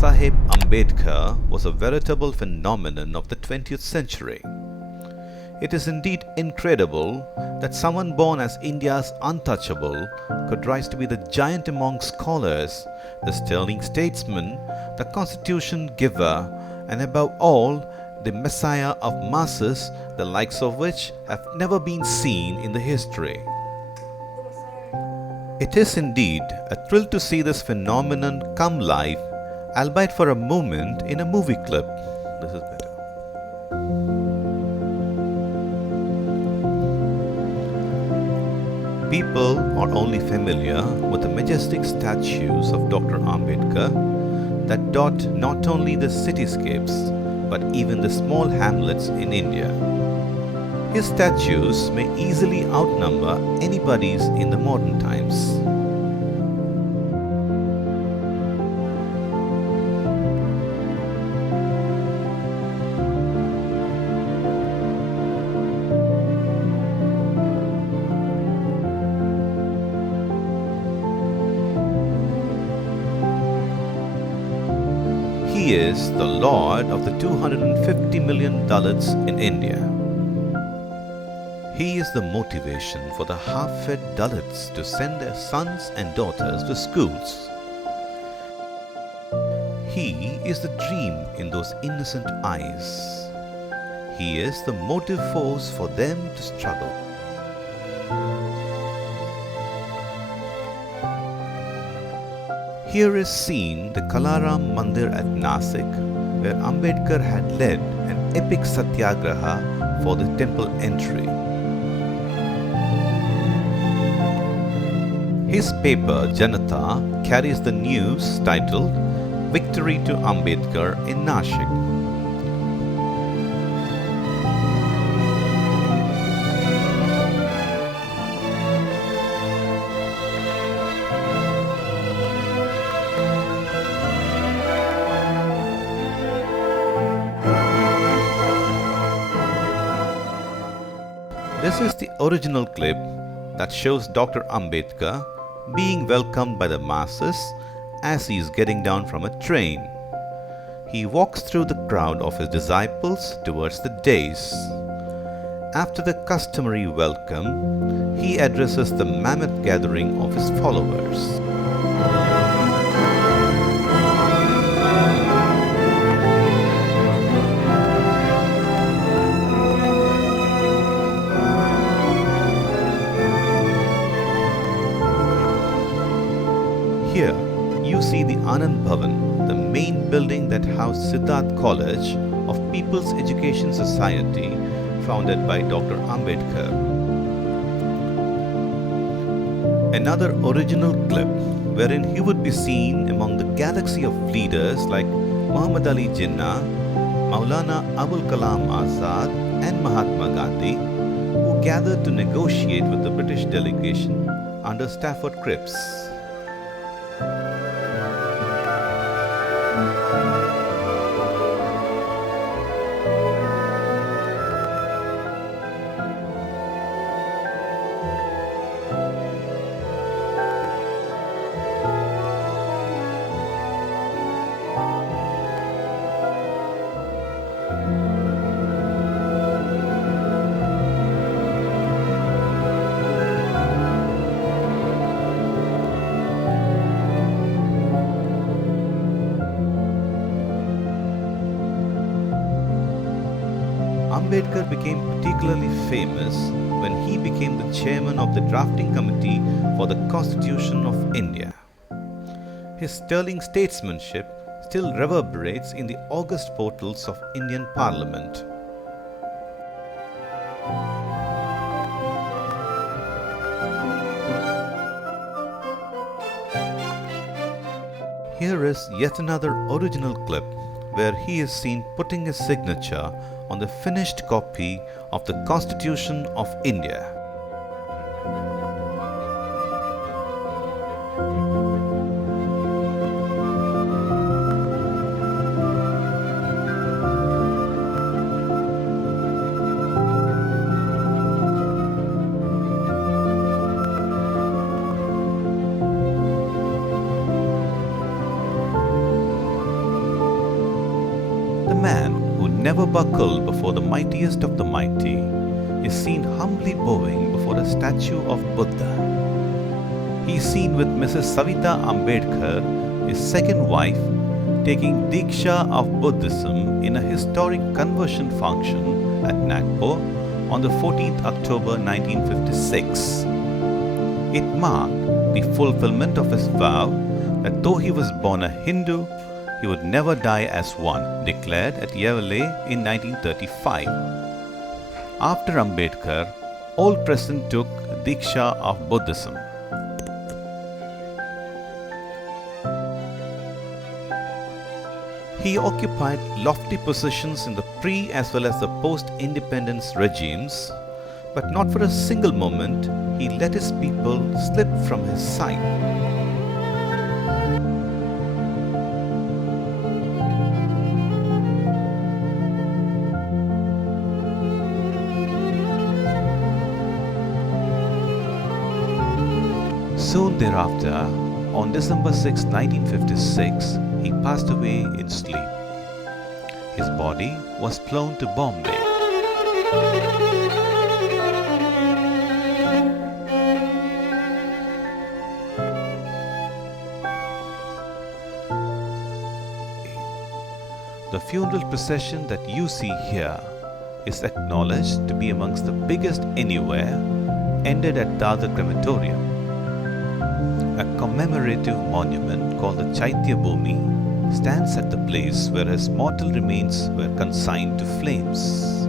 Saheb Ambedkar was a veritable phenomenon of the 20th century. It is indeed incredible that someone born as India's untouchable could rise to be the giant among scholars, the sterling statesman, the constitution giver, and above all, the messiah of masses, the likes of which have never been seen in the history. It is indeed a thrill to see this phenomenon come live, albeit for a moment in a movie clip. This is better. People are only familiar with the majestic statues of Dr. Ambedkar that dot not only the cityscapes but even the small hamlets in India. His statues may easily outnumber anybody's in the modern times. He is the lord of the 250 million dalits in India. He is the motivation for the half-fed dalits to send their sons and daughters to schools. He is the dream in those innocent eyes. He is the motive force for them to struggle. Here is seen the Kalaram Mandir at Nasik, where Ambedkar had led an epic satyagraha for the temple entry. His paper Janata carries the news titled Victory to Ambedkar in Nashik. This is the original clip that shows Dr. Ambedkar being welcomed by the masses as he is getting down from a train. He walks through the crowd of his disciples towards the dais. After the customary welcome, he addresses the mammoth gathering of his followers. Here, you see the Anand Bhavan, the main building that housed Siddharth College of People's Education Society, founded by Dr. Ambedkar. Another original clip wherein he would be seen among the galaxy of leaders like Muhammad Ali Jinnah, Maulana Abul Kalam Azad and Mahatma Gandhi, who gathered to negotiate with the British delegation under Stafford Cripps. Ambedkar became particularly famous when he became the chairman of the drafting committee for the Constitution of India. His sterling statesmanship still reverberates in the august portals of Indian Parliament. Here is yet another original clip where he is seen putting his signature on the finished copy of the Constitution of India. never buckle before the mightiest of the mighty, is seen humbly bowing before a statue of Buddha. He is seen with Mrs. Savita Ambedkar, his second wife, taking Diksha of Buddhism in a historic conversion function at Nagpur on the 14th October 1956. It marked the fulfillment of his vow that though he was born a Hindu, he would never die as one, declared at Yavale in 1935. After Ambedkar, all present took Diksha of Buddhism. He occupied lofty positions in the pre as well as the post-independence regimes, but not for a single moment he let his people slip from his sight. Soon thereafter, on December 6, 1956, he passed away in sleep. His body was flown to Bombay. The funeral procession that you see here is acknowledged to be amongst the biggest anywhere, ended at Dadar Crematorium. A commemorative monument called the Chaitya-bhumi stands at the place where his mortal remains were consigned to flames.